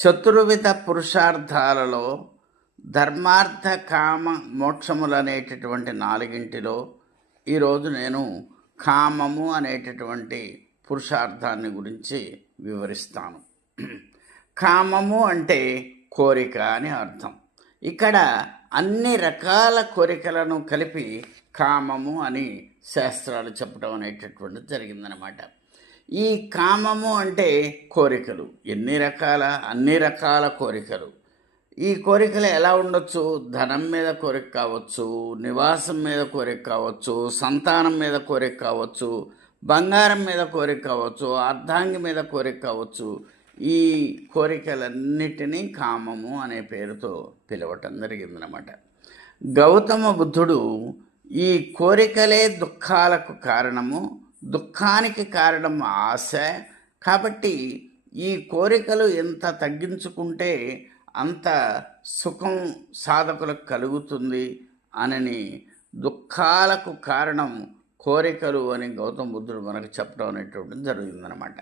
చతుర్విధ పురుషార్థాలలో ధర్మార్థ కామ మోక్షములు అనేటటువంటి నాలుగింటిలో ఈరోజు నేను కామము అనేటటువంటి పురుషార్థాన్ని గురించి వివరిస్తాను. కామము అంటే కోరిక అని అర్థం. ఇక్కడ అన్ని రకాల కోరికలను కలిపి కామము అని శాస్త్రాలు చెప్పడం అనేటటువంటిది జరిగిందనమాట. ఈ కామము అంటే కోరికలు అన్ని రకాల కోరికలు. ఈ కోరికలు ఎలా ఉండొచ్చు? ధనం మీద కోరిక కావచ్చు, నివాసం మీద కోరిక కావచ్చు, సంతానం మీద కోరిక కావచ్చు, బంగారం మీద కోరిక కావచ్చు, అర్ధాంగి మీద కోరిక కావచ్చు. ఈ కోరికలన్నిటినీ కామము అనే పేరుతో పిలవటం జరిగిందనమాట. గౌతమ బుద్ధుడు ఈ కోరికలే దుఃఖాలకు కారణము, దుఃఖానికి కారణం ఆశ, కాబట్టి ఈ కోరికలు ఎంత తగ్గించుకుంటే అంత సుఖం సాధకులకు కలుగుతుంది అని దుఃఖాలకు కారణం కోరికలు అని గౌతమ బుద్ధుడు మనకు చెప్పడం అనేటువంటిది జరిగిందనమాట.